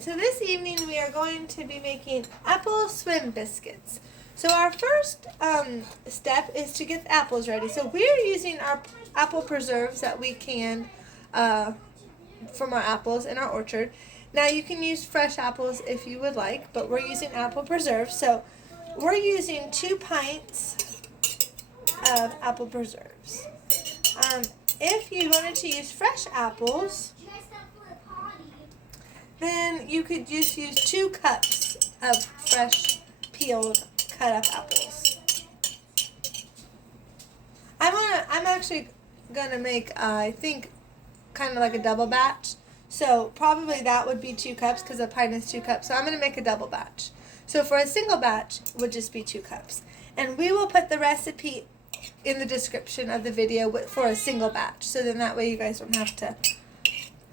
Alright, so this evening we are going to be making apple swim biscuits. So our first step is to get the apples ready. So we're using our apple preserves that we canned from our apples in our orchard. Now you can use fresh apples if you would like, but we're using apple preserves. So we're using 2 pints of apple preserves. If you wanted to use fresh apples, then you could just use 2 cups of fresh peeled cut up apples. I'm actually gonna make I think kind of like a double batch. So probably that would be 2 cups because a pint is 2 cups. So I'm gonna make a double batch. So for a single batch it would just be 2 cups. And we will put the recipe in the description of the video for a single batch. So then that way you guys don't have to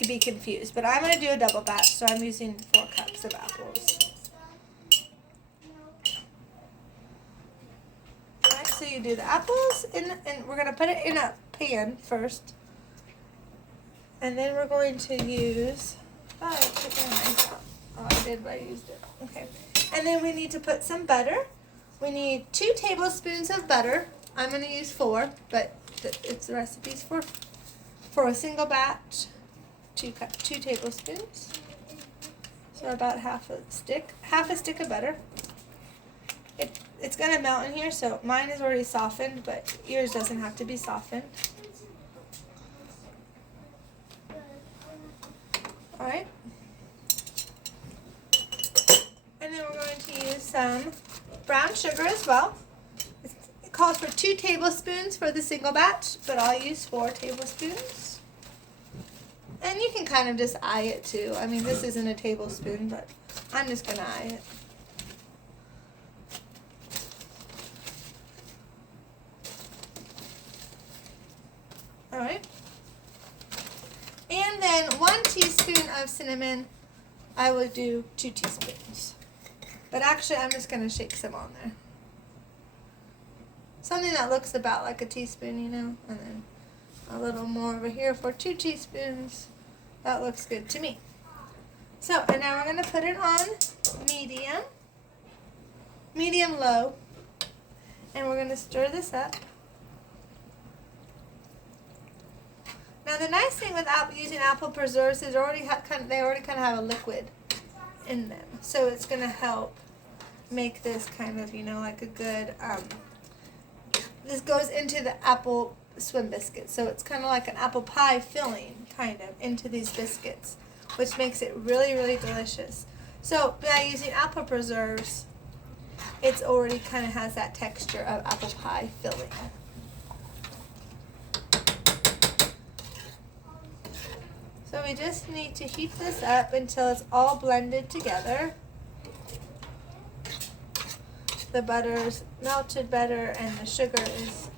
be confused. But I'm going to do a double batch, so I'm using 4 cups of apples. Alright, so you do the apples, and we're going to put it in a pan first. And then we're going to use, I took my knife out. Oh, I did, but I used it. Okay. And then we need to put some butter. We need 2 tablespoons of butter. I'm going to use 4, but it's the recipes for a single batch. 2 tablespoons. So about half a stick of butter. It's going to melt in here, so mine is already softened, but yours doesn't have to be softened. Alright. And then we're going to use some brown sugar as well. It calls for 2 tablespoons for the single batch, but I'll use 4 tablespoons. And you can kind of just eye it too. I mean, this isn't a tablespoon, but I'm just going to eye it. Alright. And then 1 teaspoon of cinnamon. I will do 2 teaspoons. But actually, I'm just going to shake some on there. Something that looks about like a teaspoon, you know, and then a little more over here for 2 teaspoons. That looks good to me. So, and now we're going to put it on medium low, and we're going to stir this up. Now the nice thing with using apple preserves is they already kind of have a liquid in them, so it's going to help make this kind of, you know, like a good this goes into the apple swim biscuits, so it's kind of like an apple pie filling kind of into these biscuits, which makes it really, really delicious. So by using apple preserves, it's already kind of has that texture of apple pie filling. So we just need to heat this up until it's all blended together. The butter's melted better and the sugar is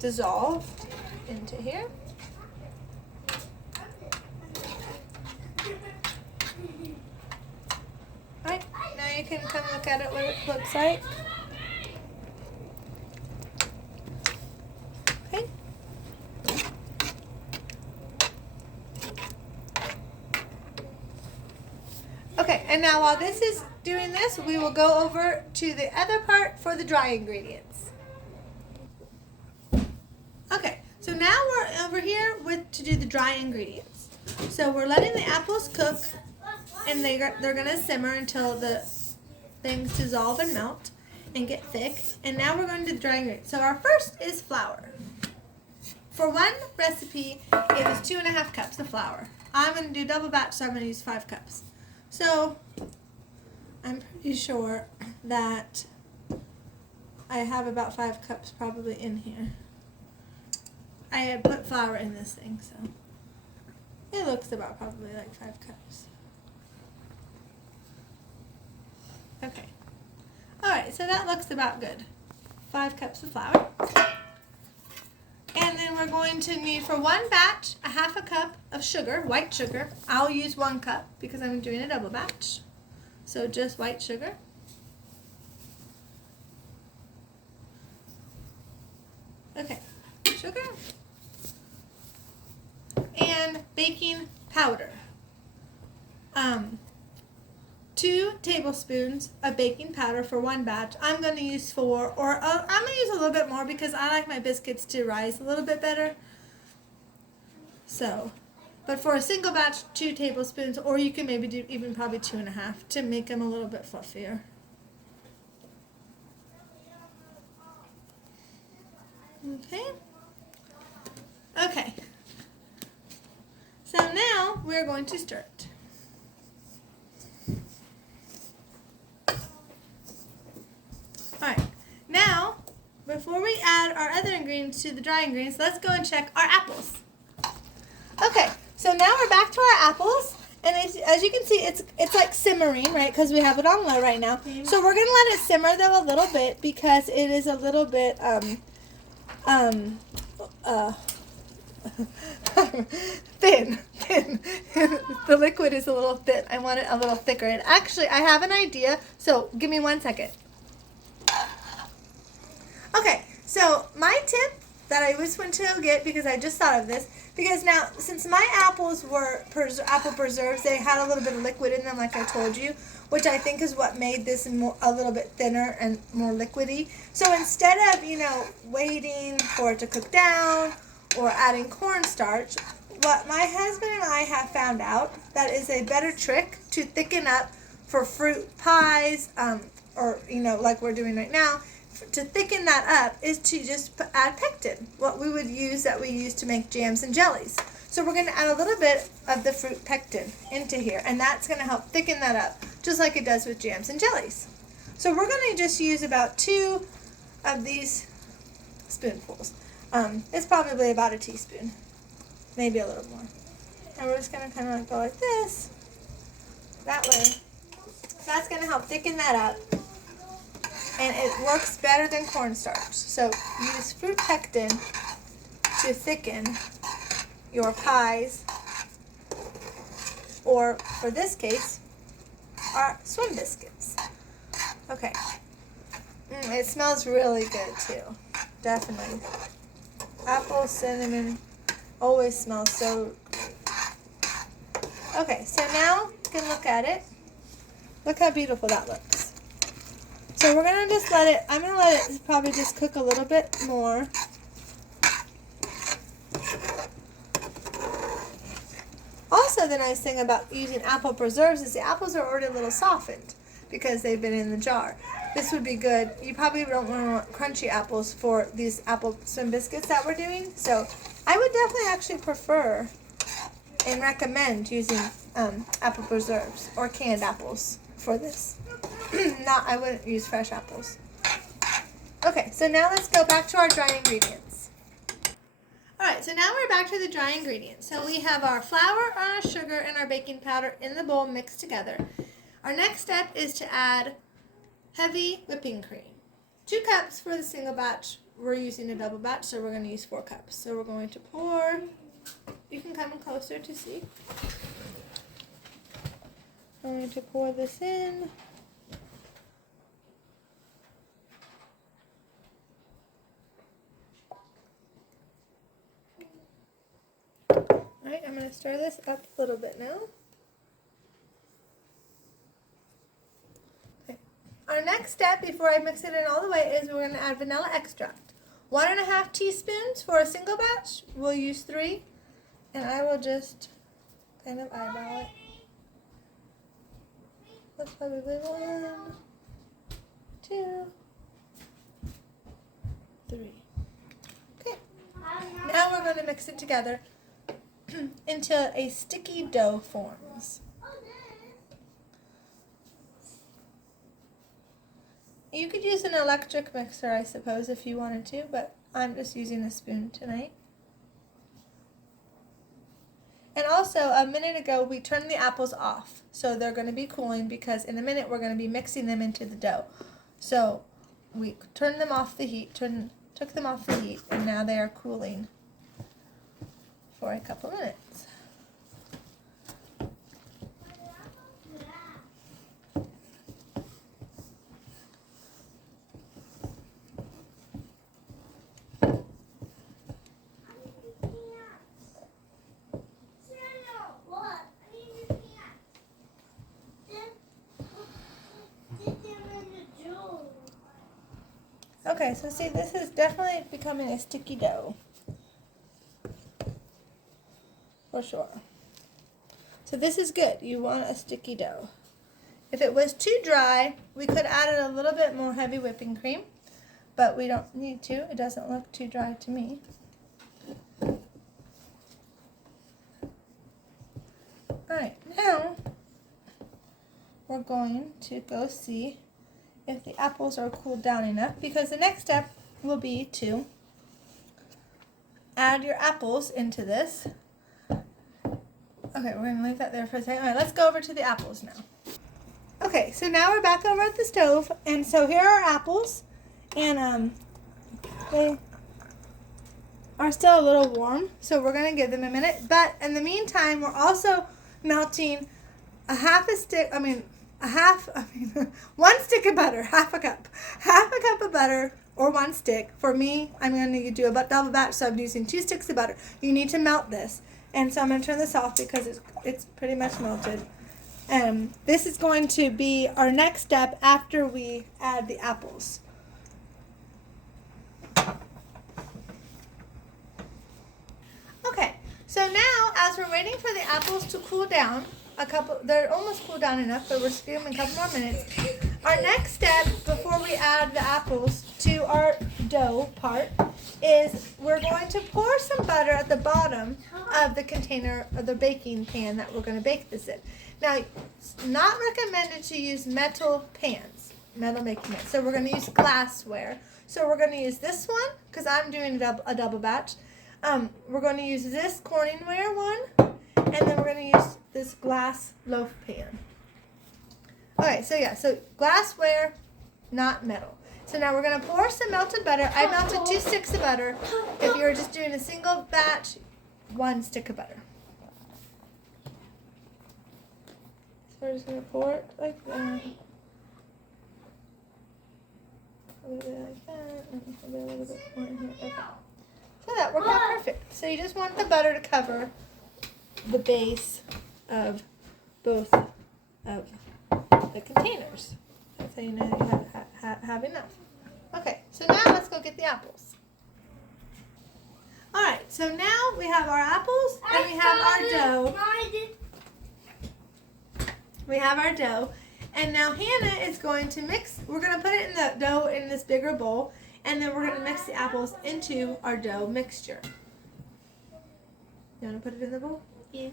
dissolved into here. Alright, now you can come look at it what it looks like. Okay. Okay, and now while this is doing this, we will go over to the other part for the dry ingredients. Okay, so now we're over here to do the dry ingredients. So we're letting the apples cook, and they're going to simmer until the things dissolve and melt and get thick. And now we're going to do the dry ingredients. So our first is flour. For one recipe, it was 2.5 cups of flour. I'm going to do double batch, so I'm going to use 5 cups. So I'm pretty sure that I have about 5 cups probably in here. I had put flour in this thing, so it looks about probably like 5 cups. Okay. Alright, so that looks about good. 5 cups of flour. And then we're going to need, for one batch, a 1/2 cup of sugar, white sugar. I'll use 1 cup because I'm doing a double batch. So just white sugar. Okay, sugar. And baking powder. 2 tablespoons of baking powder for one batch. I'm going to use 4, or I'm going to use a little bit more because I like my biscuits to rise a little bit better. So, but for a single batch, 2 tablespoons, or you can maybe do even probably 2.5 to make them a little bit fluffier. Okay. Okay. So now we're going to stir it. Alright, now before we add our other ingredients to the dry ingredients, let's go and check our apples. Okay, so now we're back to our apples, and as you can see, it's like simmering, right, because we have it on low right now. So we're going to let it simmer though a little bit because it is a little bit thin. The liquid is a little thin. I want it a little thicker. And actually, I have an idea, so give me 1 second. Okay, so my tip that I just went to get, because I just thought of this, because now since my apples were apple preserves, they had a little bit of liquid in them, like I told you, which I think is what made this a little bit thinner and more liquidy. So instead of, waiting for it to cook down or adding cornstarch, what my husband and I have found out that is a better trick to thicken up for fruit pies, or like we're doing right now, to thicken that up is to just add pectin, what we would use that we use to make jams and jellies. So we're going to add a little bit of the fruit pectin into here, and that's going to help thicken that up, just like it does with jams and jellies. So we're going to just use about 2 of these spoonfuls. It's probably about a teaspoon, maybe a little more. And we're just going to kind of go like this, that way. That's going to help thicken that up. And it works better than cornstarch. So use fruit pectin to thicken your pies, or for this case, our swin biscuits. Okay. It smells really good too. Definitely. Apple, cinnamon, always smells so great. Okay, so now you can look at it. Look how beautiful that looks. So we're going to just I'm going to let it probably just cook a little bit more. Also, the nice thing about using apple preserves is the apples are already a little softened because they've been in the jar. This would be good. You probably don't want crunchy apples for these apple swim biscuits that we're doing. So I would definitely actually prefer and recommend using apple preserves or canned apples for this. I wouldn't use fresh apples. Okay, so now let's go back to our dry ingredients. Alright, so now we're back to the dry ingredients. So we have our flour, our sugar, and our baking powder in the bowl mixed together. Our next step is to add heavy whipping cream. 2 cups for the single batch. We're using a double batch, so we're going to use 4 cups. So we're going to pour. You can come closer to see. I'm going to pour this in. Alright, I'm going to stir this up a little bit now. Okay. Our next step, before I mix it in all the way, is we're going to add vanilla extract. 1.5 teaspoons for a single batch. We'll use 3. And I will just kind of eyeball it. That's probably 1, 2, 3. Okay. Now we're going to mix it together until a sticky dough forms. You could use an electric mixer, I suppose, if you wanted to, but I'm just using a spoon tonight. And also, a minute ago, we turned the apples off, so they're going to be cooling because in a minute we're going to be mixing them into the dough. So we turned them off the heat, took them off the heat, and now they are cooling for a couple minutes. Okay, so see, this is definitely becoming a sticky dough. For sure. So this is good. You want a sticky dough. If it was too dry, we could add a little bit more heavy whipping cream, but we don't need to. It doesn't look too dry to me. Alright, now we're going to go see if the apples are cooled down enough, because the next step will be to add your apples into this. Okay, we're going to leave that there for a second. All right, let's go over to the apples now. Okay, so now we're back over at the stove, and so here are our apples, and they are still a little warm, so we're going to give them a minute. But in the meantime, we're also melting one stick of butter, half a cup of butter, or one stick. For me, I'm going to do a double batch, so I'm using 2 sticks of butter. You need to melt this. And so I'm going to turn this off because it's pretty much melted. This is going to be our next step after we add the apples. Okay, so now as we're waiting for the apples to cool down, they're almost cooled down enough, but we're still a couple more minutes. Our next step before we add the apples to our dough part is we're going to pour some butter at the bottom of the container or the baking pan that we're going to bake this in. Now, it's not recommended to use metal making pans. So we're going to use glassware. So we're going to use this one because I'm doing a double batch. We're going to use this Corningware one, and then we're going to use this glass loaf pan. Okay, so glassware, not metal. So now we're going to pour some melted butter. I melted 2 sticks of butter. If you're just doing a single batch, 1 stick of butter. So we're just going to pour it like that. A little bit like that. And a little bit more in here. Okay. So that worked out perfect. So you just want the butter to cover the base of both of the containers. That's how you know you have enough. Okay, so now let's go get the apples. Alright, so now we have our apples and we have our dough. We have our dough. And now Hannah is going to mix, we're going to put it in the dough in this bigger bowl, and then we're going to mix the apples into our dough mixture. You want to put it in the bowl? Yeah.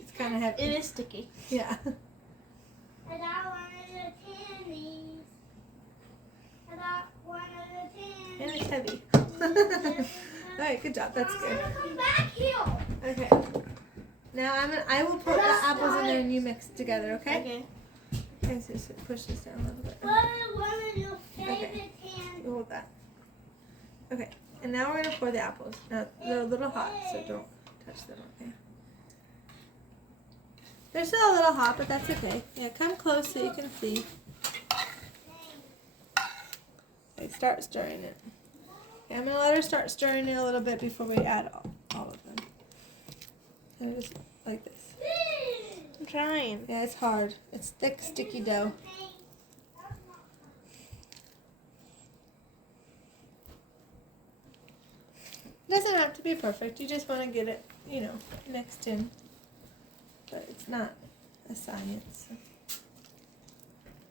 It's kind of heavy. It is sticky. Yeah. I got one of the candies. I got one of the And candies. it's heavy. Alright, good job. That's good. Come back here. Okay. Now I will put the apples in there and you mix it together, okay? Okay, so just push this down a little bit. What is one of your favorite candies? You hold that. Okay, and now we're going to pour the apples. Now, they're a little hot, so don't touch them, okay? They're still a little hot, but that's okay. Yeah, come close so you can see. Okay, start stirring it. Okay, I'm going to let her start stirring it a little bit before we add all of them. So just like this. I'm trying. Yeah, it's hard. It's thick, sticky dough. It doesn't have to be perfect. You just want to get it, mixed in. But it's not a science. So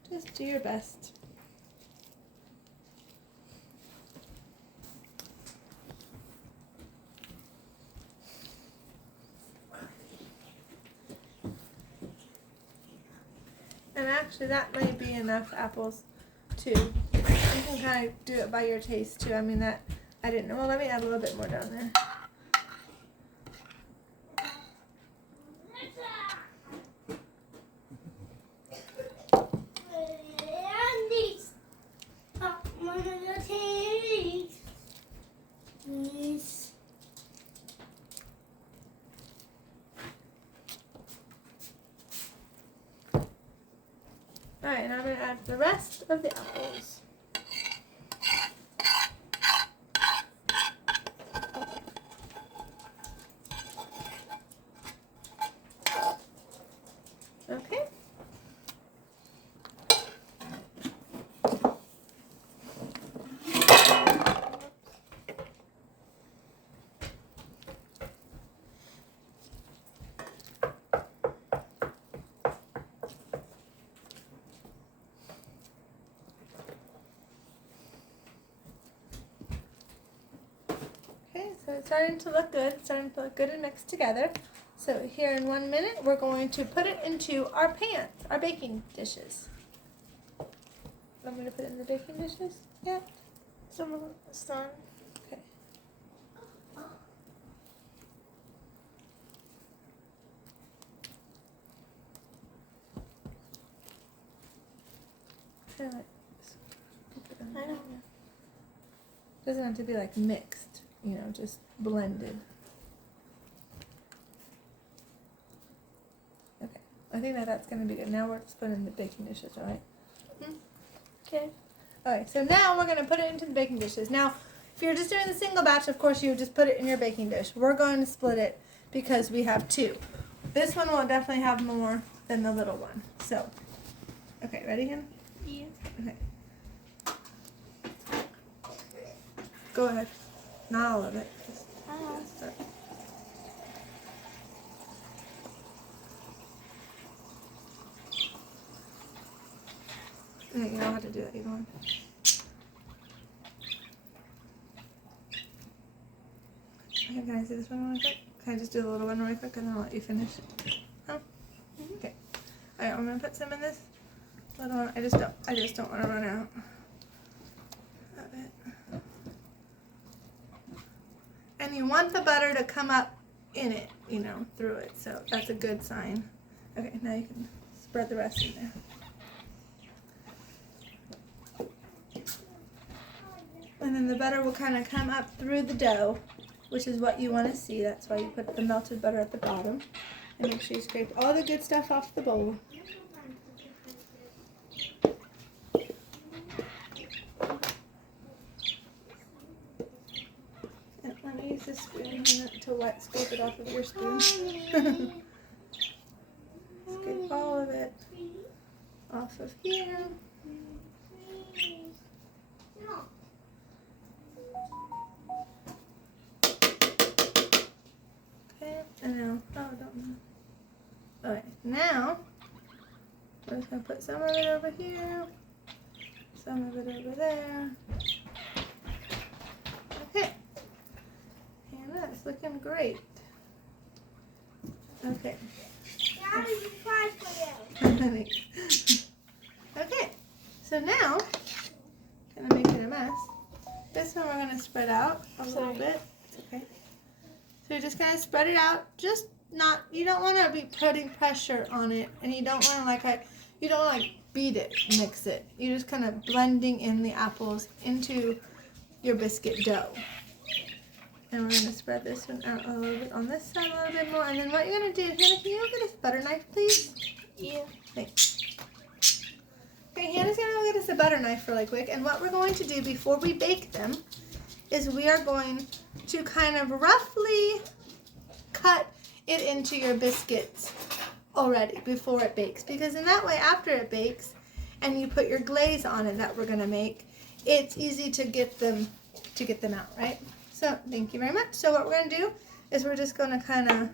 just do your best. And actually, that may be enough apples, too. You can kind of do it by your taste, too. I mean, that, I didn't know. Well, let me add a little bit more down there. One of the candies. Please. Alright, and I'm going to add the rest of the apples. Okay. it's starting to look good. It's starting to look good and mixed together. So here in 1 minute, we're going to put it into our pans, our baking dishes. Want me to put it in the baking dishes? Yeah. Some of it's done. Okay. Kind of like scoop it in I there. know. Doesn't have to be like mixed, you know, just blended. Okay, I think that's gonna be good. Now we're just putting it in the baking dishes, all right? Okay. Alright, so now we're gonna put it into the baking dishes. Now, if you're just doing the single batch, of course you would just put it in your baking dish. We're going to split it because we have two. This one will definitely have more than the little one. So, okay, ready, Hannah? Yeah. Okay. Go ahead. Not all of it. Just start. Okay, you know how to do it. You don't. Okay, can I see this one really quick? Can I just do the little one really quick and then I'll let you finish? Oh? Okay. Alright, I'm gonna put some in this little one. I just don't want to run out of it. And you want the butter to come up in it, you know, through it. So that's a good sign. Okay, now you can spread the rest in there. And then the butter will kind of come up through the dough, which is what you want to see. That's why you put the melted butter at the bottom. And make sure you scrape all the good stuff off the bowl. And let me use this spoon to scrape it off of your spoon. Scrape all of it off of here. And now, alright, now we're just going to put some of it over here, some of it over there. Okay, and that's looking great. Okay. Okay, so now, going to make it a mess. This one we're going to spread out a little bit. It's okay. So you're just gonna spread it out. Just not. You don't want to be putting pressure on it, and you don't want to you don't want to beat it, mix it. You're just kind of blending in the apples into your biscuit dough. And we're gonna spread this one out a little bit on this side, a little bit more. And then what you're gonna do, Hannah, can you go get us a butter knife, please? Yeah. Thanks. Okay, Hannah's gonna go get us a butter knife really quick. And what we're going to do before we bake them is we are going to kind of roughly cut it into your biscuits already before it bakes, because in that way after it bakes and you put your glaze on it that we're going to make, it's easy to get them out, right? So thank you very much. So what we're going to do is we're just going to kind of